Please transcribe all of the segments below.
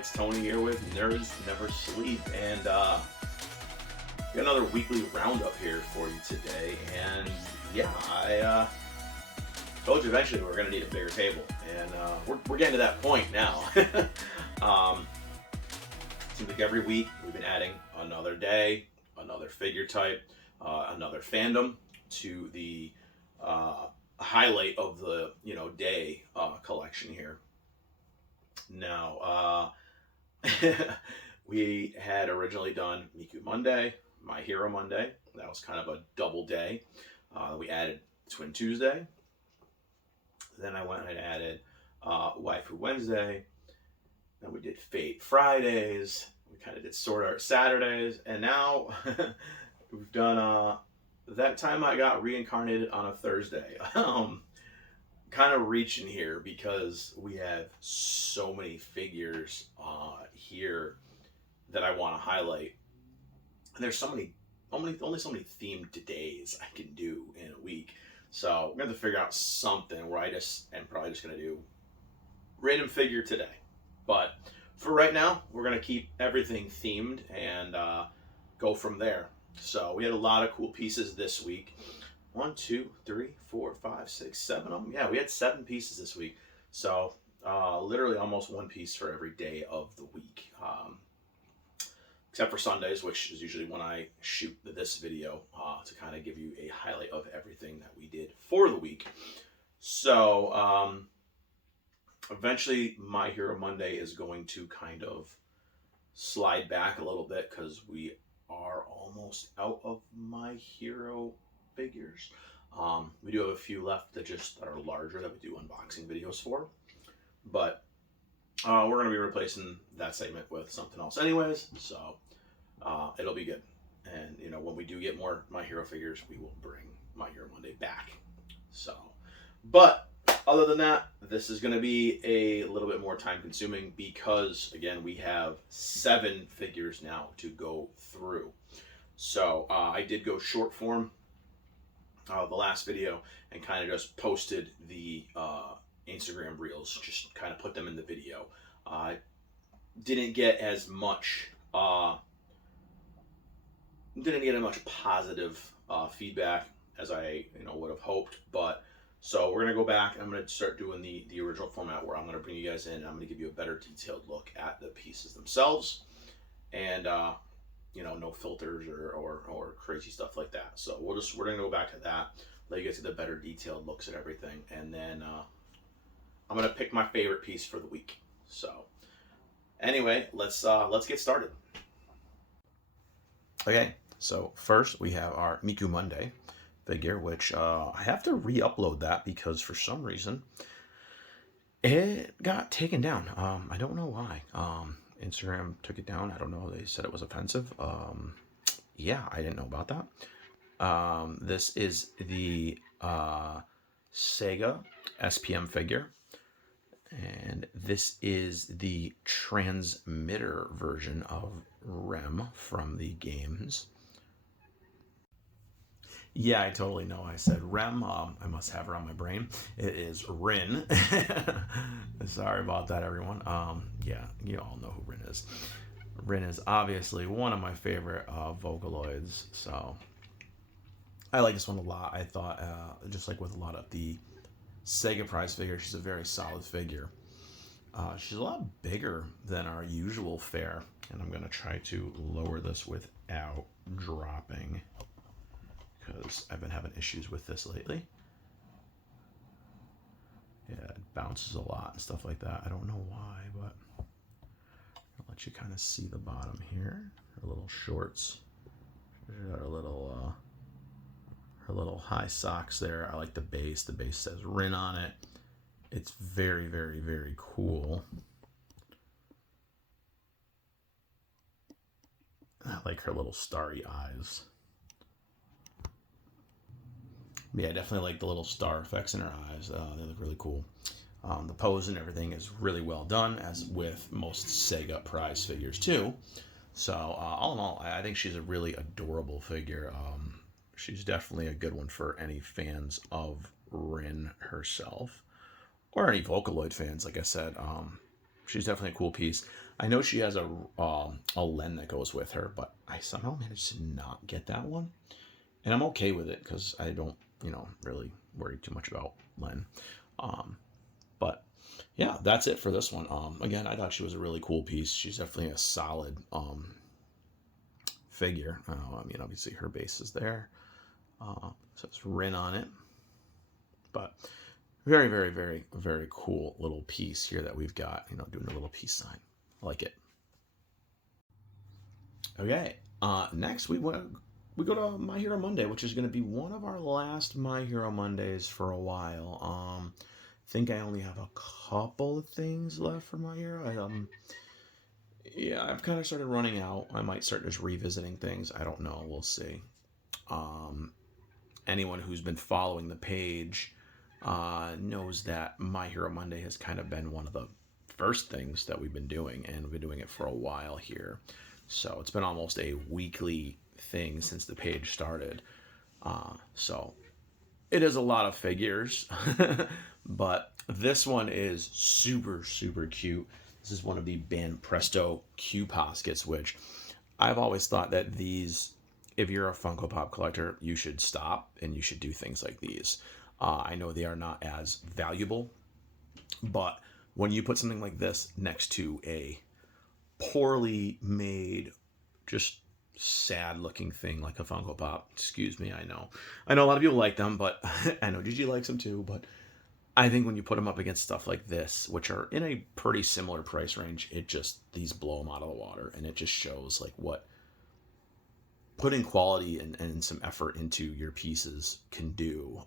it's Tony here with Nerds Never Sleep, and got another weekly roundup here for you today. And yeah, I told you eventually we're gonna need a bigger table, and we're getting to that point now. Seems like every week we've been adding another day, another figure type, another fandom to the highlight of the day collection here. Now, we had originally done Miku Monday, My Hero Monday. That was kind of a double day. We added Twin Tuesday. Then I went and added Waifu Wednesday. Then we did Fate Fridays. We kind of did Sword Art Saturdays. And now we've done That Time I Got Reincarnated on a Thursday. Kind of reaching here because we have so many figures here that I want to highlight. And there's only so many themed days I can do in a week. So we're going to figure out something where I just am probably just going to do random figure today. But for right now, we're going to keep everything themed and go from there. So we had a lot of cool pieces this week. 1, 2, 3, 4, 5, 6, 7 of them. Yeah, we had 7 pieces this week. So literally almost one piece for every day of the week. Except for Sundays, which is usually when I shoot this video to kind of give you a highlight of everything that we did for the week. So eventually My Hero Monday is going to kind of slide back a little bit because we are almost out of My Hero figures. We do have a few left that are larger that we do unboxing videos for, but we're going to be replacing that segment with something else anyways, so it'll be good. And when we do get more My Hero figures, we will bring My Hero Monday back. So, but other than that, this is going to be a little bit more time consuming because again we have 7 figures now to go through. So I did go short form the last video and kind of just posted the Instagram reels, just kind of put them in the video. Didn't get as much positive feedback as I would have hoped, but so we're gonna go back and I'm gonna start doing the original format where I'm gonna bring you guys in and I'm gonna give you a better detailed look at the pieces themselves, and no filters or crazy stuff like that. So we're gonna go back to that, let you guys get the better detailed looks at everything, and then I'm gonna pick my favorite piece for the week. So anyway, let's get started. Okay, so first we have our Miku Monday figure, which I have to re-upload that because for some reason it got taken down. I don't know why. Instagram took it down. I don't know. They said it was offensive. Yeah, I didn't know about that. This is the Sega SPM figure. And this is the transmitter version of Rem from the games. Yeah, I totally know. I said Rem. I must have her on my brain. It is Rin. Sorry about that, everyone. Yeah, you all know who Rin is. Rin is obviously one of my favorite Vocaloids. So I like this one a lot. I thought, just like with a lot of the Sega prize figures, she's a very solid figure. She's a lot bigger than our usual fare, and I'm going to try to lower this without dropping, because I've been having issues with this lately. Yeah, it bounces a lot and stuff like that. I don't know why, but I'll let you kind of see the bottom here. Her little shorts. She's got her little high socks there. I like the base. The base says Rin on it. It's very, very, very cool. I like her little starry eyes. Yeah, I definitely like the little star effects in her eyes. They look really cool. The pose and everything is really well done, as with most Sega prize figures too. So all in all, I think she's a really adorable figure. She's definitely a good one for any fans of Rin herself, or any Vocaloid fans. Like I said, she's definitely a cool piece. I know she has a len that goes with her, but I somehow managed to not get that one. And I'm okay with it because I don't, really worry too much about len. But yeah, that's it for this one. Again, I thought she was a really cool piece. She's definitely a solid figure. I mean, obviously her base is there. So it's Rin on it. But very, very, very, very cool little piece here that we've got, doing a little peace sign. I like it. Okay. Next we go to My Hero Monday, which is going to be one of our last My Hero Mondays for a while. I think I only have a couple of things left for My Hero. Yeah, I've kind of started running out. I might start just revisiting things. I don't know. We'll see. Anyone who's been following the page knows that My Hero Monday has kind of been one of the first things that we've been doing, and we've been doing it for a while here. So it's been almost a weekly thing since the page started. So it is a lot of figures, but this one is super, super cute. This is one of the Presto Q Poskets, which I've always thought that these, if you're a Funko Pop collector, you should stop and you should do things like these. I know they are not as valuable, but when you put something like this next to a poorly made, just sad looking thing like a Funko Pop, excuse me, I know a lot of people like them, but I know Gigi likes them too, but I think when you put them up against stuff like this, which are in a pretty similar price range, these blow them out of the water, and it just shows like what putting quality and some effort into your pieces can do.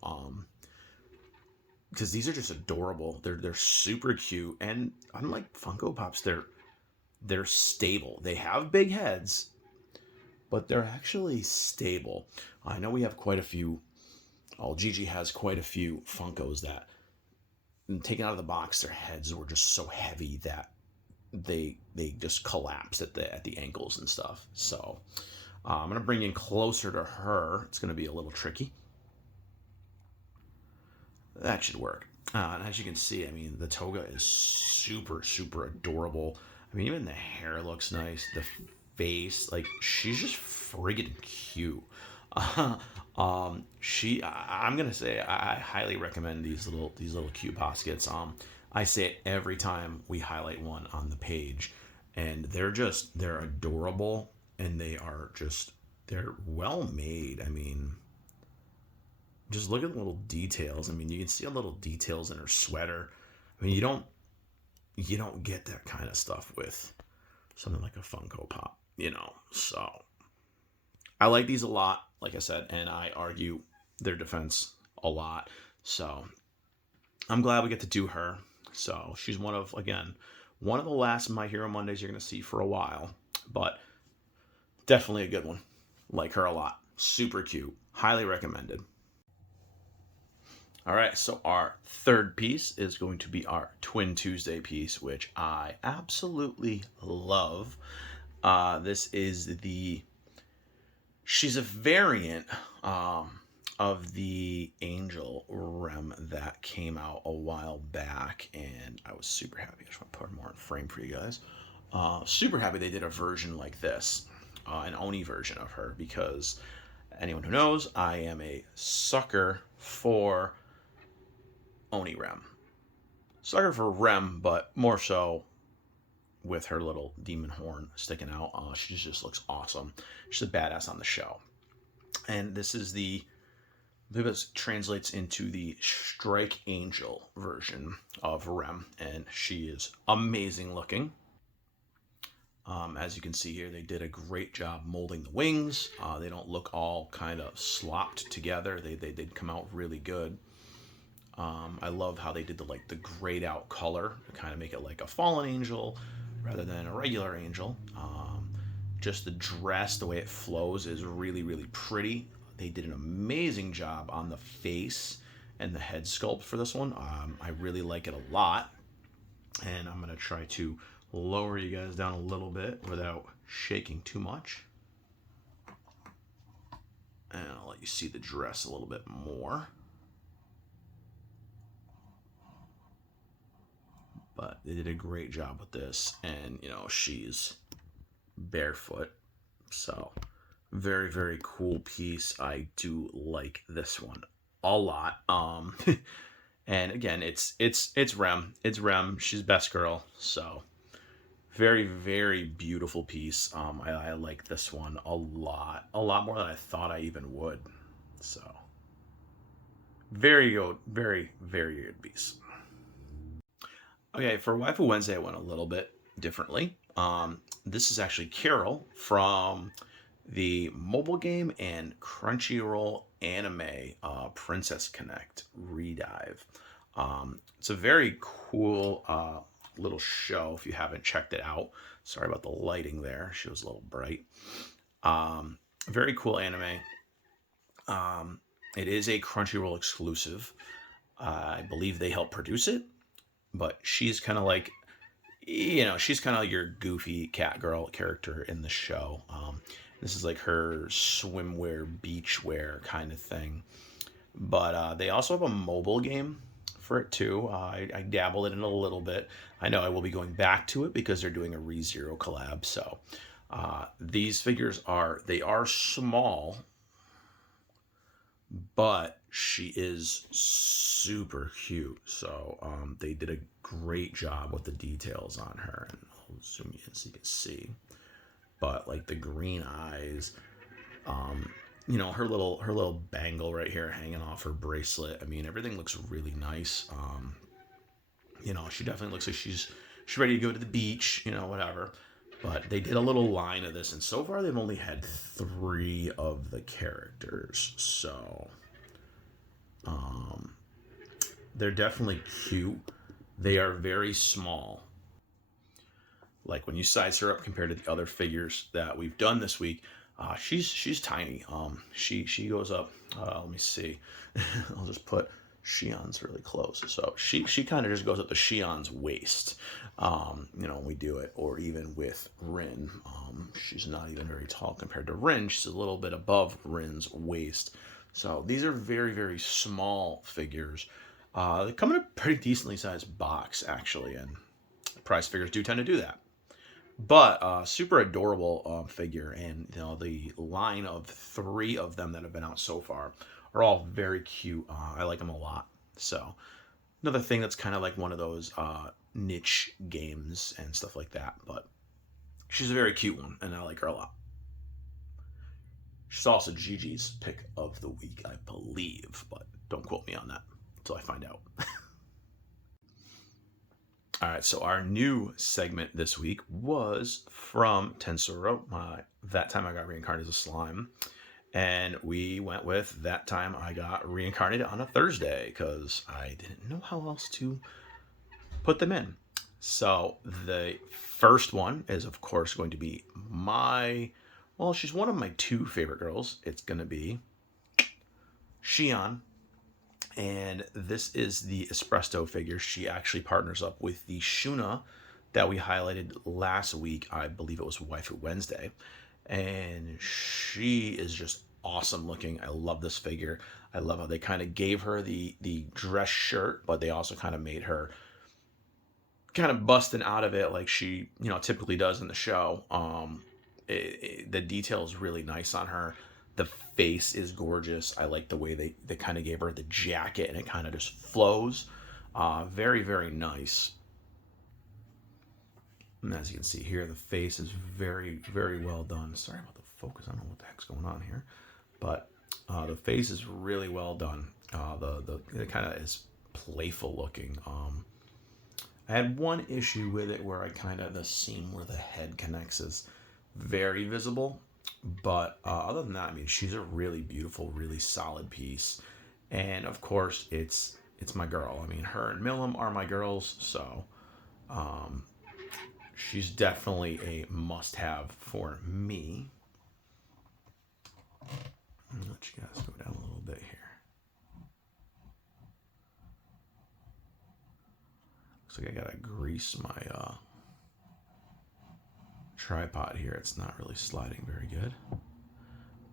Because these are just adorable. They're super cute, and unlike Funko Pops, they're stable. They have big heads, but they're actually stable. I know we have quite a few. Oh, Gigi has quite a few Funkos that, taken out of the box, their heads were just so heavy that they just collapsed at the ankles and stuff. So I'm gonna bring in closer to her. It's gonna be a little tricky. That should work. And as you can see, I mean, the toga is super, super adorable. I mean, even the hair looks nice. The face, like, she's just friggin' cute. I'm gonna say I highly recommend these little cute poskets. I say it every time we highlight one on the page, and they're adorable, and they're well made. I mean, just look at the little details. I mean, you can see a little details in her sweater. I mean, you don't get that kind of stuff with something like a Funko Pop, So I like these a lot, like I said, and I argue their defense a lot. So I'm glad we get to do her. So she's one of the last My Hero Mondays you're going to see for a while, but definitely a good one. Like her a lot. Super cute. Highly recommended. All right, so our third piece is going to be our Twin Tuesday piece, which I absolutely love. This is she's a variant of the Angel Rem that came out a while back, and I was super happy. I just want to put her more in frame for you guys. Super happy they did a version like this, an Oni version of her, because anyone who knows, I am a sucker for Oni Rem. Sucker for Rem, but more so with her little demon horn sticking out. She just looks awesome. She's a badass on the show. And this is I believe it translates into the Strike Angel version of Rem, and she is amazing looking. As you can see here, they did a great job molding the wings. They don't look all kind of slopped together. They did come out really good. I love how they did the grayed out color to kind of make it like a fallen angel rather than a regular angel. Just the dress, the way it flows is really, really pretty. They did an amazing job on the face and the head sculpt for this one. I really like it a lot. And I'm going to try to lower you guys down a little bit without shaking too much. And I'll let you see the dress a little bit more. But they did a great job with this, and she's barefoot, so very, very cool piece. I do like this one a lot. And again, it's Rem. It's Rem. She's best girl. So very, very beautiful piece. I like this one a lot more than I thought I even would. So very good, very, very good piece. Okay, for Waifu Wednesday, I went a little bit differently. This is actually Carol from the mobile game and Crunchyroll anime Princess Connect Redive. It's a very cool little show if you haven't checked it out. Sorry about the lighting there. She was a little bright. Very cool anime. It is a Crunchyroll exclusive. I believe they helped produce it, but she's kind of like, she's kind of your goofy cat girl character in the show. This is like her swimwear, beachwear kind of thing. But they also have a mobile game for it too. I dabbled in it a little bit. I know I will be going back to it because they're doing a ReZero collab. So these figures are small, but she is super cute. So they did a great job with the details on her. And I'll zoom in so you can see. But like the green eyes, her little bangle right here hanging off her bracelet. I mean, everything looks really nice. She definitely looks like she's ready to go to the beach, whatever. But they did a little line of this, and so far they've only had 3 of the characters. So they're definitely cute. They are very small. Like when you size her up compared to the other figures that we've done this week, she's tiny. She goes up. Let me see. I'll just put Shion's really close. So she kind of just goes up to Shion's waist. When we do it, or even with Rin. She's not even very tall compared to Rin. She's a little bit above Rin's waist. So these are very, very small figures. They come in a pretty decently sized box, actually, and prize figures do tend to do that. But super adorable figure, and the line of 3 of them that have been out so far are all very cute. I like them a lot. So another thing that's kind of like one of those niche games and stuff like that. But she's a very cute one, and I like her a lot. She's also Gigi's pick of the week, I believe, but don't quote me on that until I find out. All right, so our new segment this week was from Tensuro. That time I got reincarnated as a slime. And we went with that time I got reincarnated on a Thursday because I didn't know how else to put them in. So the first one is, of course, going to be she's one of my 2 favorite girls. It's going to be Shion. And this is the Presto figure. She actually partners up with the Shuna that we highlighted last week. I believe it was Waifu Wednesday. And she is just awesome looking. I love this figure. I love how they kind of gave her the dress shirt, but they also kind of made her kind of busting out of it like she typically does in the show. The detail is really nice on her. The face is gorgeous. I like the way they kind of gave her the jacket, and it kind of just flows. Very, very nice. And as you can see here, the face is very, very well done. Sorry about the focus. I don't know what the heck's going on here. But the face is really well done. It kind of is playful looking. I had one issue with it where the seam where the head connects is very visible. But other than that, I mean, she's a really beautiful, really solid piece. And of course, it's my girl. I mean, her and Milim are my girls, so she's definitely a must-have for me. I'm gonna let you guys go down a little bit here. Looks like I gotta grease my tripod here. It's not really sliding very good,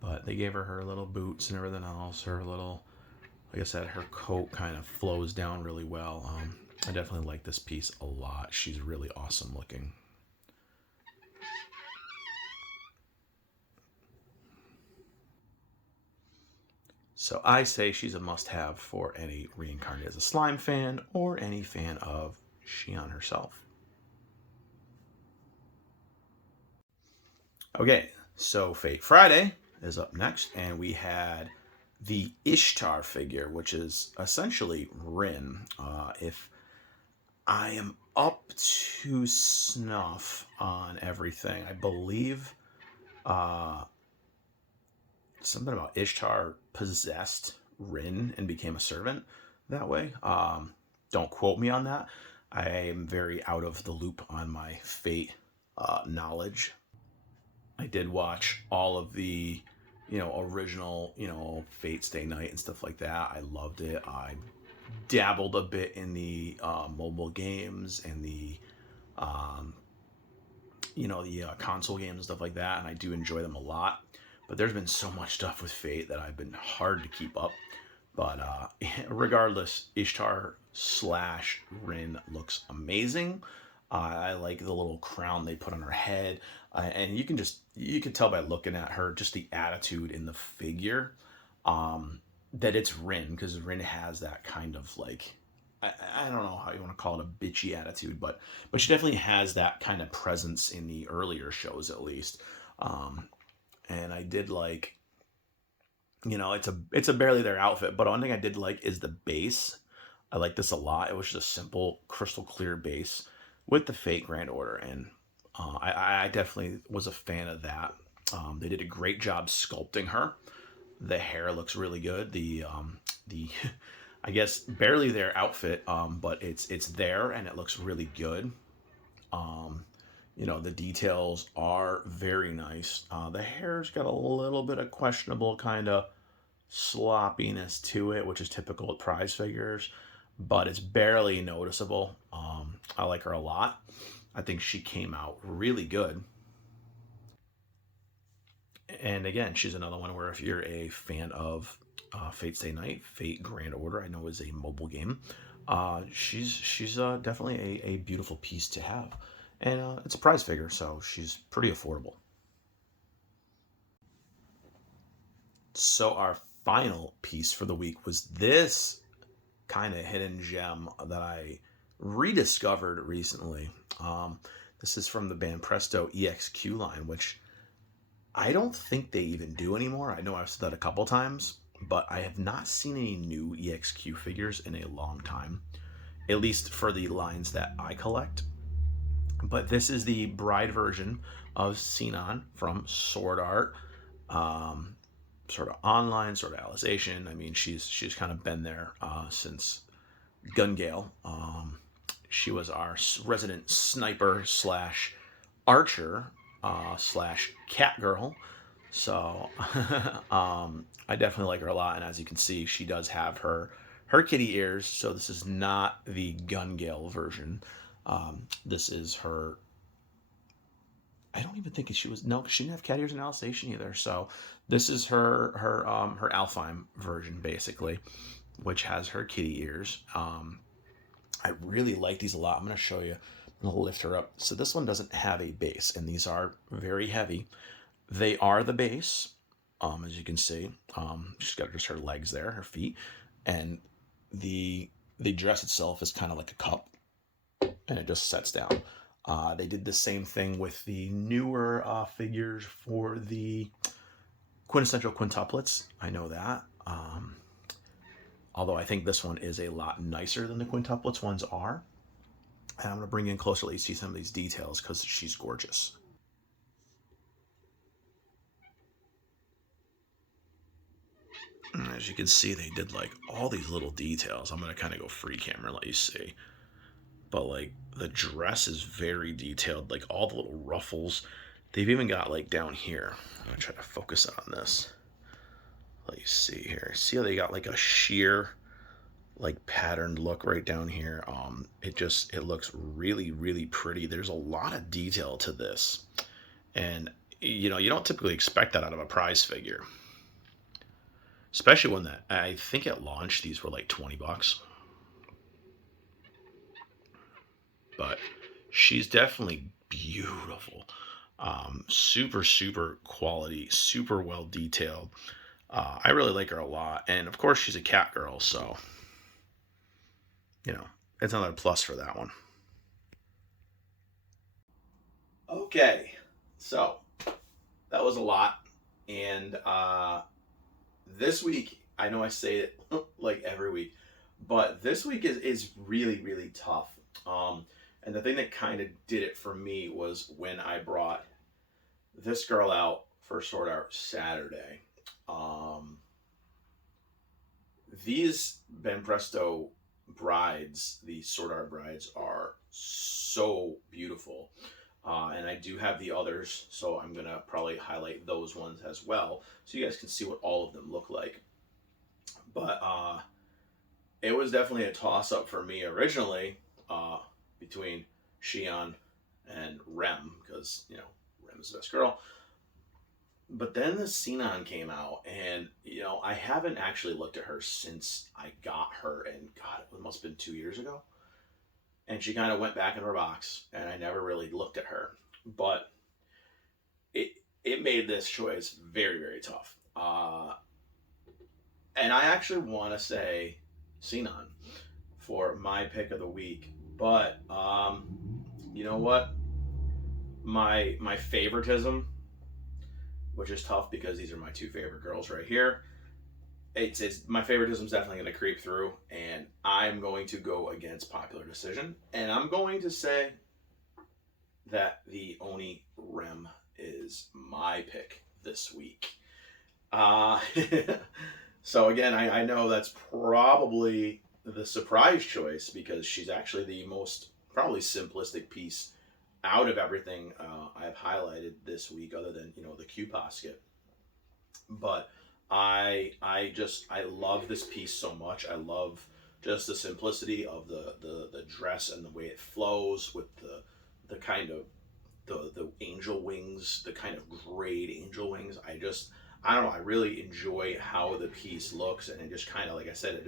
but they gave her little boots and everything else. Her little, like I said, her coat kind of flows down really well. I definitely like this piece a lot. She's really awesome looking. So I say she's a must-have for any reincarnated as a slime fan or any fan of Shion herself. Okay, so Fate Friday is up next, and we had the Ishtar figure, which is essentially Rin. If I am up to snuff on everything, I believe something about Ishtar possessed Rin and became a servant that way. Don't quote me on that. I am very out of the loop on my Fate knowledge. I did watch all of the, original, Fate Stay Night and stuff like that. I loved it. I dabbled a bit in the mobile games and the, console games and stuff like that, and I do enjoy them a lot. But there's been so much stuff with Fate that I've been hard to keep up. But regardless, Ishtar slash Rin looks amazing. I like the little crown they put on her head, and you can tell by looking at her just the attitude in the figure, that it's Rin, because Rin has that kind of like, I don't know how you want to call it, a bitchy attitude, but she definitely has that kind of presence in the earlier shows at least. And I did like, it's a barely there outfit, but one thing I did like is the base. I like this a lot. It was just a simple crystal clear base with the Fate Grand Order, and I definitely was a fan of that. They did a great job sculpting her. The hair looks really good. The I guess barely their outfit, but it's there and it looks really good. The details are very nice. The hair's got a little bit of questionable kind of sloppiness to it, which is typical with prize figures, but it's barely noticeable. I like her a lot. I think she came out really good. And again, she's another one where if you're a fan of Fate Stay Night, Fate Grand Order, I know is a mobile game. She's definitely a beautiful piece to have, and it's a prize figure, so she's pretty affordable. So our final piece for the week was this kind of hidden gem that I rediscovered recently. This is from the banpresto EXQ line, which I don't think they even do anymore. I know I've said that a couple times, but I have not seen any new EXQ figures in a long time, at least for the lines that I collect. But this is the bride version of Sinon from Sword Art. Sort of online, sort of Alization. I mean, she's kind of been there since Gungale. She was our resident sniper slash archer slash cat girl. So I definitely like her a lot, and as you can see, she does have her kitty ears. So this is not the Gungale version. This is her. I don't even think she was, no, she didn't have cat ears in Alsatian either. So this is her Alfheim version basically, which has her kitty ears. I really like these a lot. I'm going to show you. I'm going to lift her up. So this one doesn't have a base, and these are very heavy. They are the base, as you can see. She's got just her legs there, her feet, and the dress itself is kind of like a cup, and it just sets down. They did the same thing with the newer figures for the quintessential quintuplets. I know that. Although I think this one is a lot nicer than the quintuplets ones are. And I'm going to bring you in closer to let you see some of these details because she's gorgeous. And as you can see, they did like all these little details. I'm going to kind of go free camera and let you see. But like the dress is very detailed, like all the little ruffles. They've even got like down here. I'm going to try to focus on this. Let you see here. See how they got like a sheer like patterned look right down here. It looks really, really pretty. There's a lot of detail to this, and you don't typically expect that out of a prize figure, especially when I think at launch these were like $20. but she's definitely beautiful. Super, super quality, super well detailed. I really like her a lot. And of course, she's a cat girl, so, it's another plus for that one. Okay, so that was a lot. And this week, I know I say it like every week, but this week is really, really tough. And the thing that kind of did it for me was when I brought this girl out for Sword Art Saturday. These banpresto brides, the Sword Art brides, are so beautiful. And I do have the others, so I'm going to probably highlight those ones as well, so you guys can see what all of them look like. But it was definitely a toss-up for me originally between Shion and Rem, because, Rem is the best girl. But then the Sinon came out, and, I haven't actually looked at her since I got her, and God, it must have been 2 years ago. And she kind of went back in her box, and I never really looked at her. But it made this choice very, very tough. And I actually want to say Sinon for my pick of the week. But, you know what? My favoritism, which is tough because these are my two favorite girls right here. It's my favoritism is definitely going to creep through, and I'm going to go against popular decision, and I'm going to say that the Oni Rem is my pick this week. So again, I know that's probably the surprise choice because she's actually the most probably simplistic piece out of everything I've highlighted this week, other than the Q Posket. But I love this piece so much. I love just the simplicity of the dress and the way it flows with the kind of the angel wings, the kind of grayed angel wings. I don't know. I really enjoy how the piece looks, and it just kind of, like I said,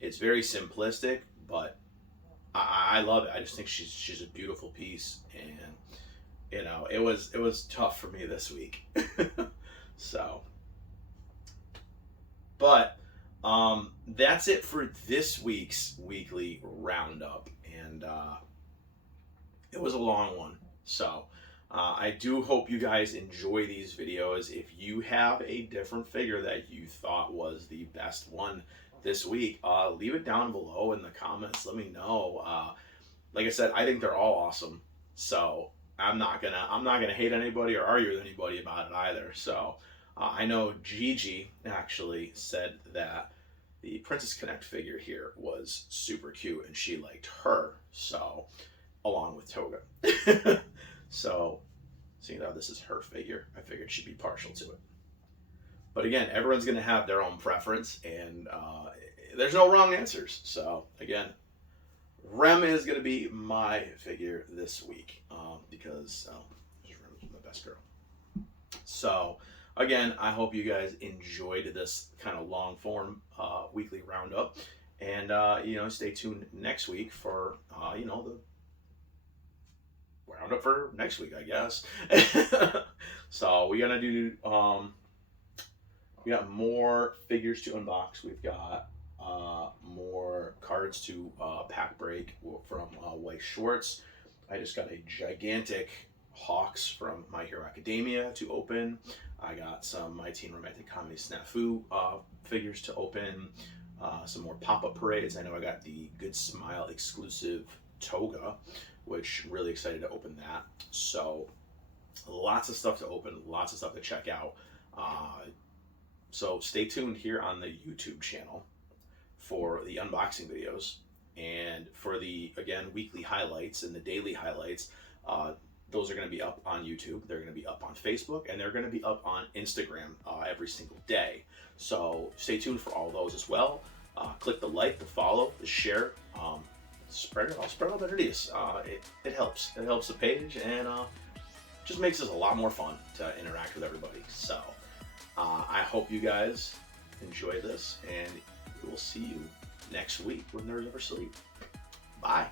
it's very simplistic, but I love it. I just think she's a beautiful piece, and it was tough for me this week. So. But that's it for this week's weekly roundup, and it was a long one. So I do hope you guys enjoy these videos. If you have a different figure that you thought was the best one this week, leave it down below in the comments. Let me know. Like I said, I think they're all awesome. So I'm not gonna hate anybody or argue with anybody about it either. So. I know Gigi actually said that the Princess Connect figure here was super cute, and she liked her, so, along with Toga. So, seeing how this is her figure, I figured she'd be partial to it. But again, everyone's going to have their own preference, and there's no wrong answers. So, again, Rem is going to be my figure this week, because Rem's my best girl. So, again, I hope you guys enjoyed this kind of long form weekly roundup, and stay tuned next week for the roundup for next week, I guess. So we're gonna do we got more figures to unbox. We've got more cards to pack break from White Schwartz. I just got a gigantic Hawks from My Hero Academia to open. I got some My Teen Romantic Comedy Snafu figures to open. Some more pop-up parades. I know I got the Good Smile exclusive Toga, which I'm really excited to open that. So lots of stuff to open, lots of stuff to check out. So stay tuned here on the YouTube channel for the unboxing videos, and for the, again, weekly highlights and the daily highlights. Those are going to be up on YouTube, they're going to be up on Facebook, and they're going to be up on Instagram every single day. So stay tuned for all those as well. Click the like, the follow, the share. Spread all the nerdiness. It helps. It helps the page, and just makes us a lot more fun to interact with everybody. So I hope you guys enjoy this, and we will see you next week when Nerds Never Sleep. Bye.